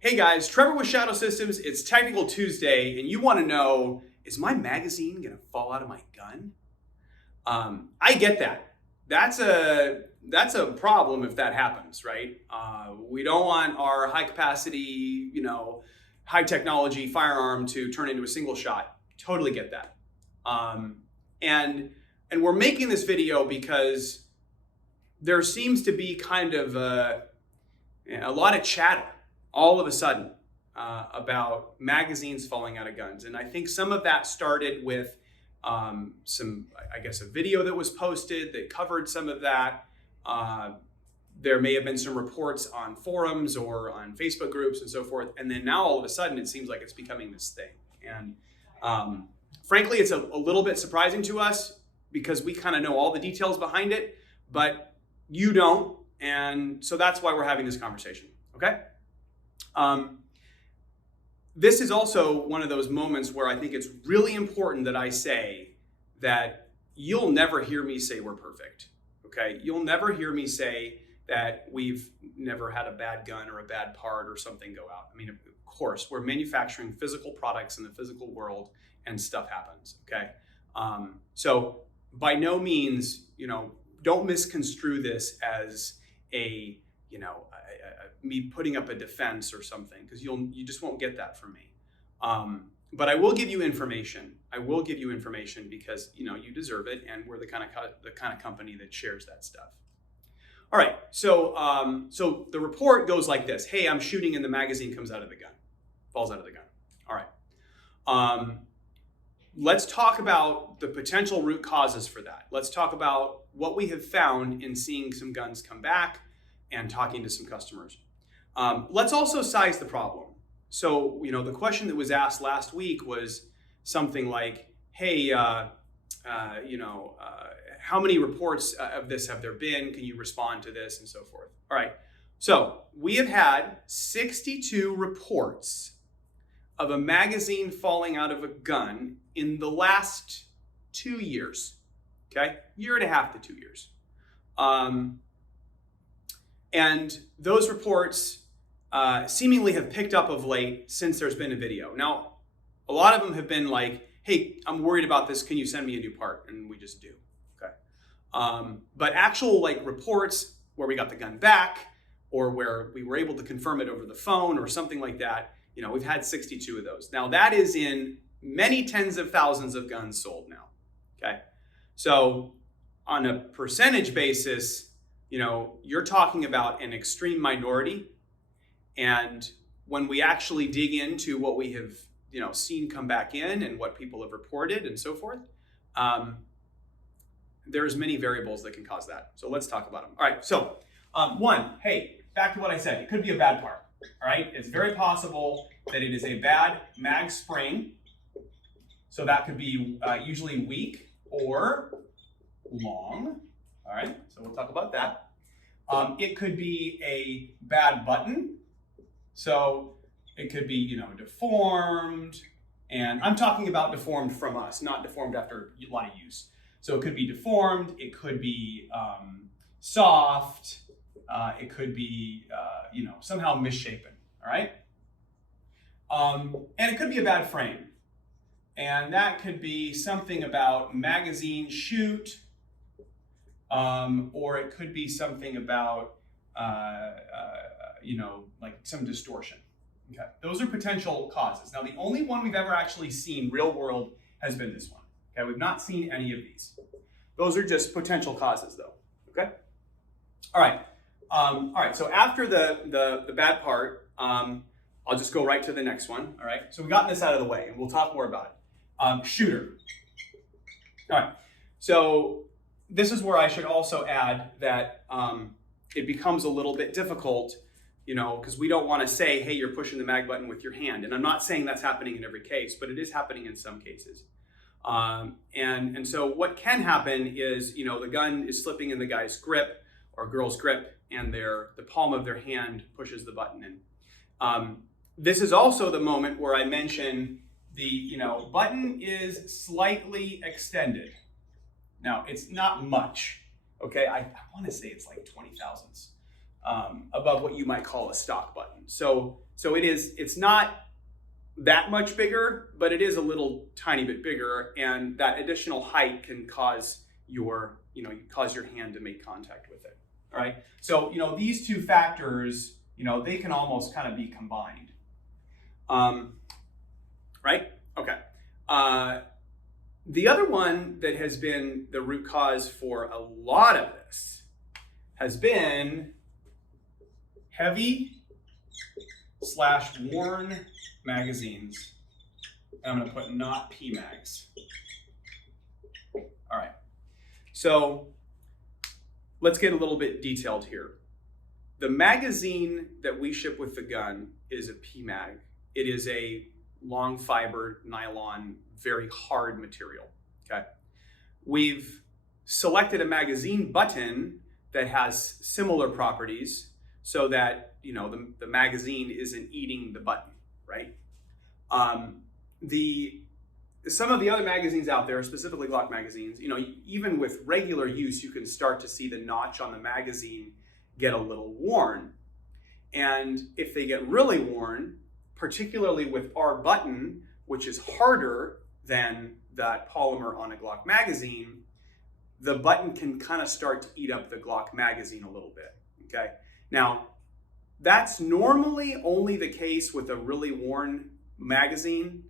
Hey guys, Trevor with Shadow Systems. It's Technical Tuesday, and you want to know, is my magazine going to fall out of my gun? I get that. That's a problem if that happens, right? We don't want our high capacity, high technology firearm to turn into a single shot. Totally get that. And we're making this video because there seems to be kind of a lot of chatter all of a sudden about magazines falling out of guns. And I think some of that started with a video that was posted that covered some of that. There may have been some reports on forums or on Facebook groups and so forth. And then now all of a sudden, it seems like it's becoming this thing. And frankly, it's a little bit surprising to us because we kind of know all the details behind it, but you don't. And so that's why we're having this conversation, okay? This is also one of those moments where I think it's really important that I say that you'll never hear me say we're perfect, okay? You'll never hear me say that we've never had a bad gun or a bad part or something go out. I mean, of course, we're manufacturing physical products in the physical world and stuff happens, okay? So by no means, don't misconstrue this as me putting up a defense or something, because you just won't get that from me. But I will give you information. I will give you information because you deserve it, and we're the kind of company that shares that stuff. All right, so the report goes like this: hey, I'm shooting and the magazine comes out of the gun, falls out of the gun. All right. Let's talk about the potential root causes for that. Let's talk about what we have found in seeing some guns come back and talking to some customers. Let's also size the problem. So, the question that was asked last week was something like, hey, how many reports of this have there been? Can you respond to this and so forth? All right. So we have had 62 reports of a magazine falling out of a gun in the last 2 years. Okay. Year and a half to 2 years. And those reports seemingly have picked up of late since there's been a video. Now, a lot of them have been like, hey, I'm worried about this. Can you send me a new part? And we just do. Okay. But actual reports where we got the gun back or where we were able to confirm it over the phone or something like that, we've had 62 of those. Now, that is in many tens of thousands of guns sold now. Okay. So on a percentage basis, you're talking about an extreme minority. And when we actually dig into what we have, seen come back in and what people have reported and so forth, there's many variables that can cause that. So let's talk about them. All right. So one, hey, back to what I said, it could be a bad part. All right. It's very possible that it is a bad mag spring. So that could be usually weak or long. All right, so we'll talk about that. It could be a bad button. So it could be, deformed. And I'm talking about deformed from us, not deformed after a lot of use. So it could be deformed. It could be soft. It could be, somehow misshapen. All right. And it could be a bad frame. And that could be something about magazine shoot. Or it could be something about, like some distortion. Okay, those are potential causes. Now, the only one we've ever actually seen real world has been this one. Okay, we've not seen any of these. Those are just potential causes, though. Okay. All right. So after the bad part, I'll just go right to the next one. All right. So we've gotten this out of the way, and we'll talk more about it. Shooter. All right. So this is where I should also add that it becomes a little bit difficult, because we don't want to say, hey, you're pushing the mag button with your hand. And I'm not saying that's happening in every case, but it is happening in some cases. And so what can happen is, the gun is slipping in the guy's grip or girl's grip, and the palm of their hand pushes the button in. This is also the moment where I mention the, button is slightly extended. Now, it's not much, okay? I want to say it's like 20 thousandths above what you might call a stock button. So it's not that much bigger, but it is a little tiny bit bigger, and that additional height can cause your hand to make contact with it. All right. So, these two factors, they can almost kind of be combined. Right? Okay. The other one that has been the root cause for a lot of this has been heavy/worn magazines. And I'm going to put not PMags. All right. So let's get a little bit detailed here. The magazine that we ship with the gun is a PMag. It is a long fiber nylon, very hard material. Okay. We've selected a magazine button that has similar properties so that the magazine isn't eating the button, right? Some of the other magazines out there, specifically Glock magazines, even with regular use, you can start to see the notch on the magazine get a little worn. And if they get really worn, particularly with our button, which is harder than that polymer on a Glock magazine, the button can kind of start to eat up the Glock magazine a little bit, okay? Now, that's normally only the case with a really worn magazine,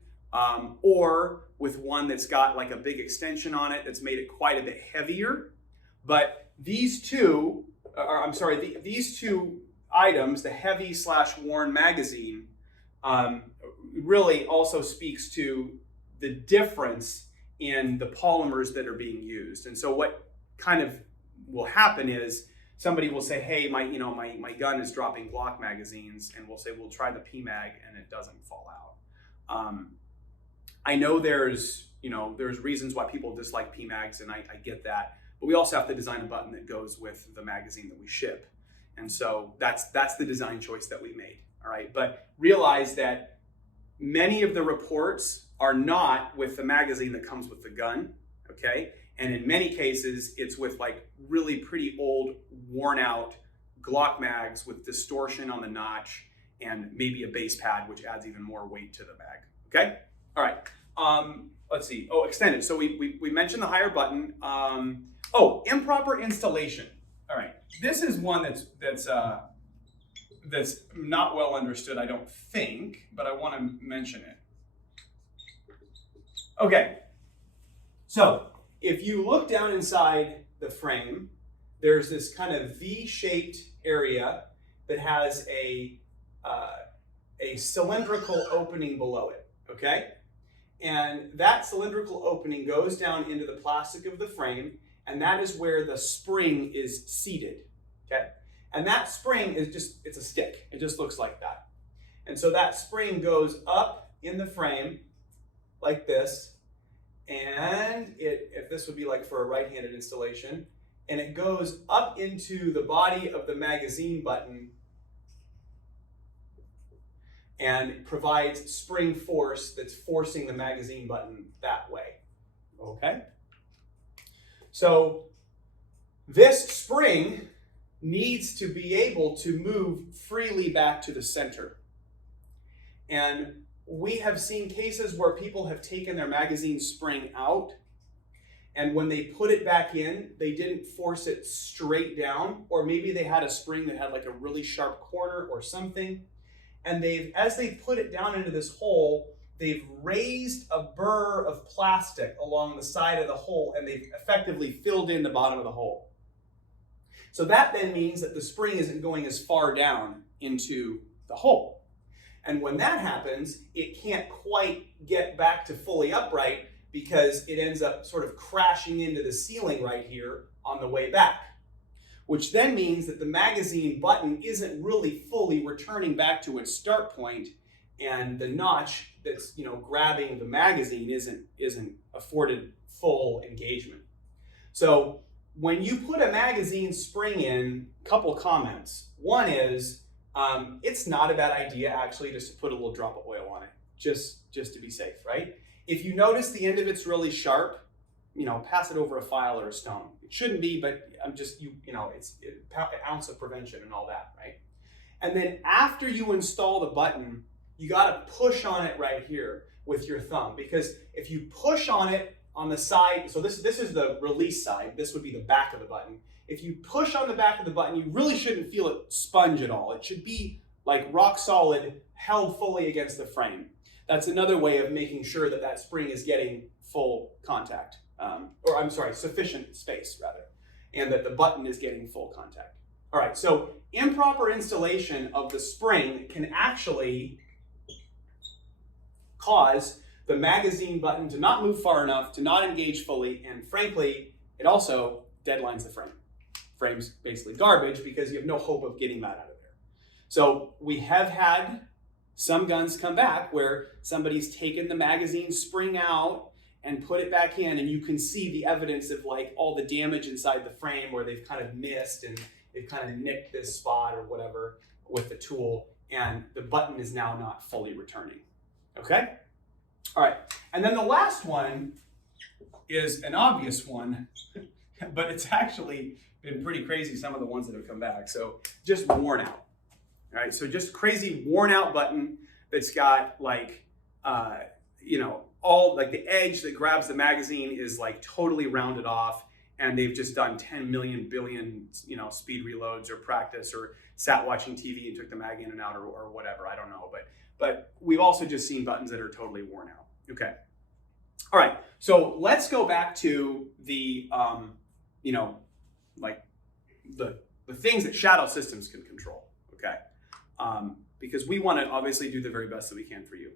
or with one that's got like a big extension on it that's made it quite a bit heavier. But these two items, the heavy/worn magazine, really also speaks to the difference in the polymers that are being used. And so what kind of will happen is somebody will say, hey, my gun is dropping Glock magazines, and we'll say, we'll try the PMag, and it doesn't fall out. I know there's reasons why people dislike PMags, and I get that, but we also have to design a button that goes with the magazine that we ship. And so that's the design choice that we made, all right? But realize that many of the reports are not with the magazine that comes with the gun, okay? And in many cases, it's with like really pretty old, worn out Glock mags with distortion on the notch and maybe a base pad, which adds even more weight to the mag, okay? All right, let's see. Oh, extended. So we mentioned the higher button. Improper installation. All right, this is one that's not well understood, I don't think, but I want to mention it. Okay, so if you look down inside the frame, there's this kind of V-shaped area that has a cylindrical opening below it, okay? And that cylindrical opening goes down into the plastic of the frame, and that is where the spring is seated, okay? And that spring is it's a stick. It just looks like that. And so that spring goes up in the frame like this, and if this would be like for a right-handed installation, and it goes up into the body of the magazine button and provides spring force that's forcing the magazine button that way, okay? So this spring needs to be able to move freely back to the center. And we have seen cases where people have taken their magazine spring out, and when they put it back in, they didn't force it straight down, or maybe they had a spring that had like a really sharp corner or something. And as they put it down into this hole, they've raised a burr of plastic along the side of the hole, and they've effectively filled in the bottom of the hole. So that then means that the spring isn't going as far down into the hole. And when that happens, it can't quite get back to fully upright because it ends up sort of crashing into the ceiling right here on the way back, which then means that the magazine button isn't really fully returning back to its start point, and the notch that's grabbing the magazine isn't afforded full engagement. So when you put a magazine spring in, a couple comments. One is, it's not a bad idea actually just to put a little drop of oil on it, just to be safe, right? If you notice the end of it's really sharp, pass it over a file or a stone. It shouldn't be, but I'm just, it's an ounce of prevention and all that, right? And then after you install the button, you got to push on it right here with your thumb, because if you push on it on the side, so this is the release side, this would be the back of the button. If you push on the back of the button, you really shouldn't feel it sponge at all. It should be like rock solid, held fully against the frame. That's another way of making sure that that spring is getting full contact, sufficient space rather, and that the button is getting full contact. All right, so improper installation of the spring can actually cause the magazine button to not move far enough, to not engage fully, and frankly, it also deadlines the frame. Frame's basically garbage because you have no hope of getting that out of there. So we have had some guns come back where somebody's taken the magazine spring out and put it back in, and you can see the evidence of like all the damage inside the frame where they've kind of missed and they've kind of nicked this spot or whatever with the tool, and the button is now not fully returning. Okay? All right. And then the last one is an obvious one, but it's actually been pretty crazy, some of the ones that have come back. So just worn out. All right. So just crazy worn out button that's got like, all like the edge that grabs the magazine is like totally rounded off, and they've just done 10 million billion, speed reloads or practice or sat watching TV and took the mag in and out or whatever. I don't know. But we've also just seen buttons that are totally worn out. Okay. All right. So let's go back to the, like the things that shadow systems can control. Okay. Because we want to obviously do the very best that we can for you.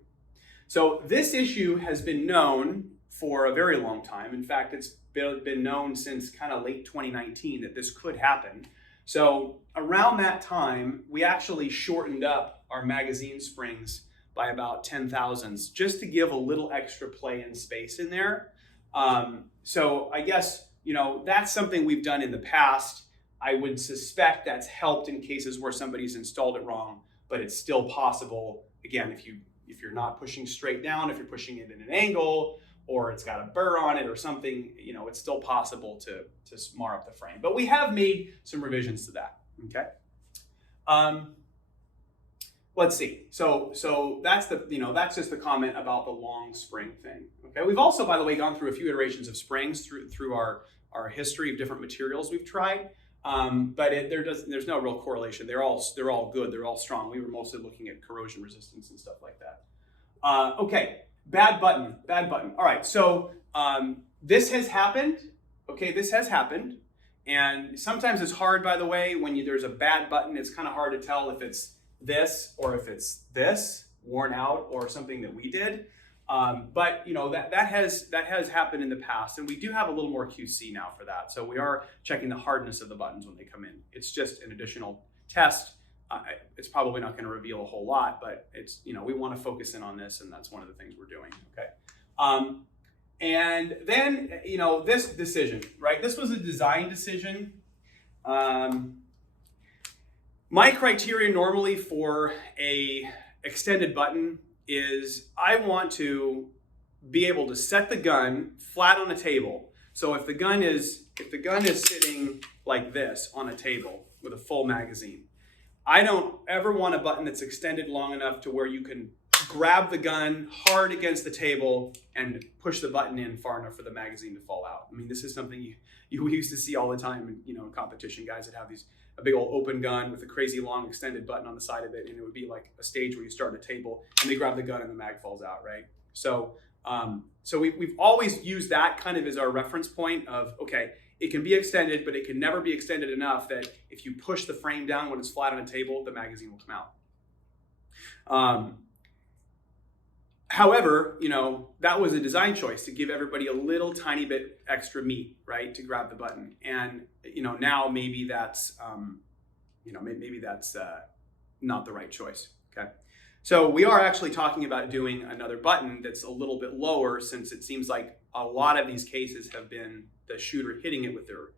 So this issue has been known for a very long time. In fact, it's been known since kind of late 2019 that this could happen. So around that time, we actually shortened up our magazine springs by about 10 thousandths just to give a little extra play and space in there. So I guess, that's something we've done in the past. I would suspect that's helped in cases where somebody's installed it wrong, but it's still possible. Again, if you're not pushing straight down, if you're pushing it in an angle, or it's got a burr on it or something, it's still possible to mar up the frame. But we have made some revisions to that, okay? Let's see. So that's that's just the comment about the long spring thing. Okay. We've also, by the way, gone through a few iterations of springs through our history of different materials we've tried. But there's no real correlation. They're all good. They're all strong. We were mostly looking at corrosion resistance and stuff like that. Okay. Bad button. All right. So this has happened. Okay. This has happened. And sometimes it's hard, by the way, when there's a bad button, it's kind of hard to tell if it's this or if it's this worn out or something that we did. But that has happened in the past, and we do have a little more QC now for that. So we are checking the hardness of the buttons when they come in. It's just an additional test. It's probably not going to reveal a whole lot, but it's we want to focus in on this, and that's one of the things we're doing. Okay. And then this decision, right? This was a design decision. My criteria normally for a extended button is I want to be able to set the gun flat on a table. So if the gun is sitting like this on a table with a full magazine, I don't ever want a button that's extended long enough to where you can grab the gun hard against the table and push the button in far enough for the magazine to fall out. I mean, this is something you used to see all the time in competition, guys that have a big old open gun with a crazy long extended button on the side of it, and it would be like a stage where you start a table and they grab the gun and the mag falls out, right? So we've always used that kind of as our reference point of, okay, it can be extended, but it can never be extended enough that if you push the frame down when it's flat on a table, the magazine will come out. However, that was a design choice to give everybody a little tiny bit extra meat, right, to grab the button. And now maybe that's not the right choice. Okay, so we are actually talking about doing another button that's a little bit lower, since it seems like a lot of these cases have been the shooter hitting it with their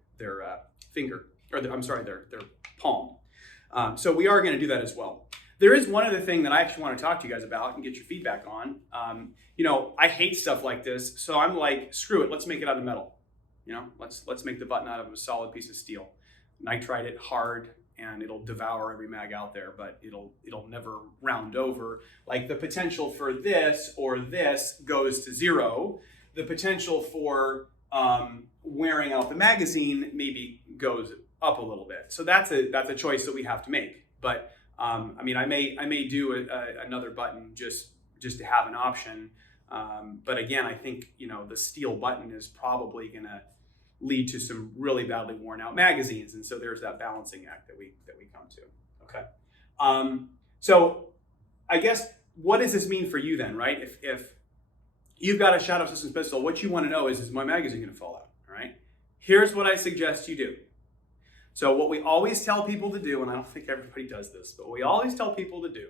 finger, or their palm. So we are going to do that as well. There is one other thing that I actually want to talk to you guys about and get your feedback on. I hate stuff like this, so I'm like, screw it, let's make it out of metal. Let's make the button out of a solid piece of steel. Nitride it hard, and it'll devour every mag out there, but it'll never round over. Like the potential for this or this goes to 0. The potential for wearing out the magazine maybe goes up a little bit. So that's a choice that we have to make. But I mean, I may do another button just to have an option. But again, I think, you know, the steel button is probably going to lead to some really badly worn out magazines, and so there's that balancing act that we come to. Okay. So I guess, what does this mean for you then, right? If you've got a Shadow Systems pistol, what you want to know is my magazine going to fall out? All right. Here's what I suggest you do. So what we always tell people to do, and I don't think everybody does this, but what we always tell people to do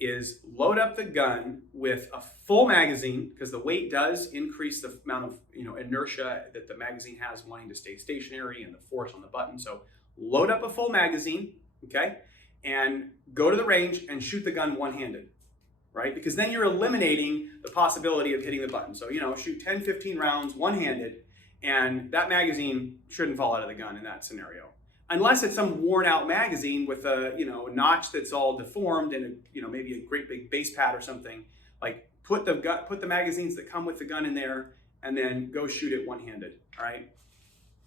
is load up the gun with a full magazine, because the weight does increase the amount of, you know, inertia that the magazine has wanting to stay stationary and the force on the button. So load up a full magazine, okay, and go to the range and shoot the gun one-handed, right? Because then you're eliminating the possibility of hitting the button. So, you know, shoot 10, 15 rounds one-handed, and that magazine shouldn't fall out of the gun in that scenario. Unless it's some worn out magazine with a, you know, a notch that's all deformed and, you know, maybe a great big base pad or something. Like put the magazines that come with the gun in there and then go shoot it one-handed. All right.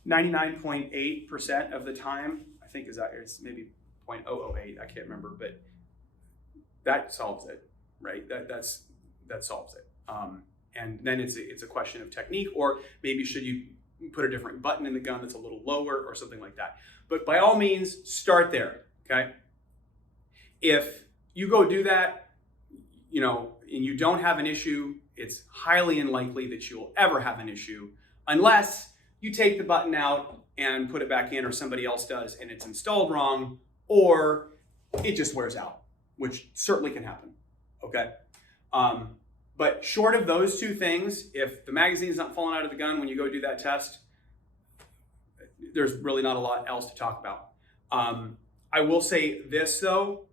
99.8% of the time, I think it's maybe 0.008. I can't remember, but that solves it, right? That solves it. And then it's a question of technique, or maybe should you put a different button in the gun that's a little lower or something like that. But by all means, start there, okay? If you go do that, you know, and you don't have an issue, it's highly unlikely that you will ever have an issue unless you take the button out and put it back in, or somebody else does and it's installed wrong, or it just wears out, which certainly can happen, okay? But short of those two things, if the magazine's not falling out of the gun when you go do that test, there's really not a lot else to talk about. I will say this though,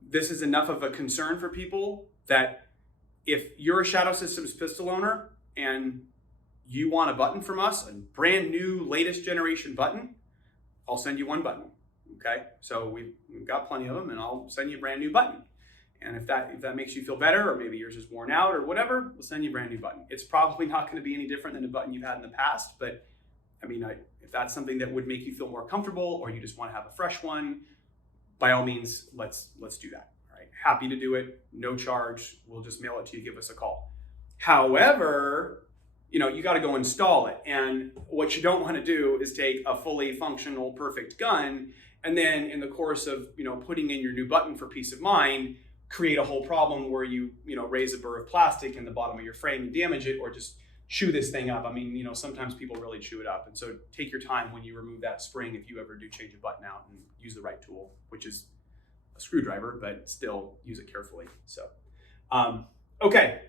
this is enough of a concern for people that if you're a Shadow Systems pistol owner and you want a button from us, a brand new latest generation button, I'll send you one button, okay? So we've got plenty of them, and I'll send you a brand new button. And if that makes you feel better, or maybe yours is worn out or whatever, we'll send you a brand new button. It's probably not going to be any different than a button you've had in the past, but I mean, if that's something that would make you feel more comfortable, or you just want to have a fresh one, by all means, let's do that. All right, happy to do it, no charge. We'll just mail it to you. Give us a call. However, you know, you got to go install it, and what you don't want to do is take a fully functional, perfect gun, and then in the course of, you know, putting in your new button for peace of mind, create a whole problem where you raise a burr of plastic in the bottom of your frame and damage it, or just chew this thing up. I mean, you know, sometimes people really chew it up. And so take your time when you remove that spring, if you ever do change a button out, and use the right tool, which is a screwdriver, but still use it carefully. So, okay.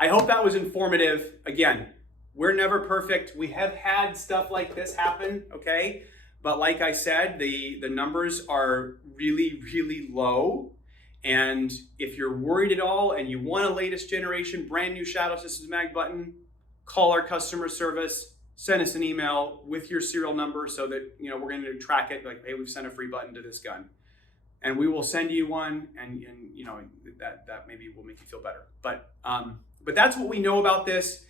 I hope that was informative. Again, we're never perfect. We have had stuff like this happen, okay? But like I said, the numbers are really, really low. And if you're worried at all and you want a latest generation brand new Shadow Systems mag button, call our customer service, send us an email with your serial number so that, you know, we're going to track it, like, hey, we've sent a free button to this gun. And we will send you one, and you know, that maybe will make you feel better. But that's what we know about this.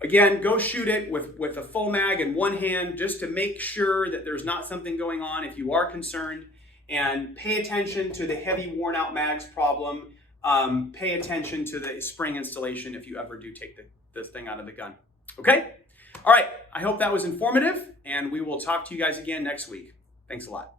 Again, go shoot it with a full mag in one hand, just to make sure that there's not something going on if you are concerned. And pay attention to the heavy worn out mags problem. Pay attention to the spring installation if you ever do take this thing out of the gun. Okay? All right, I hope that was informative, and we will talk to you guys again next week. Thanks a lot.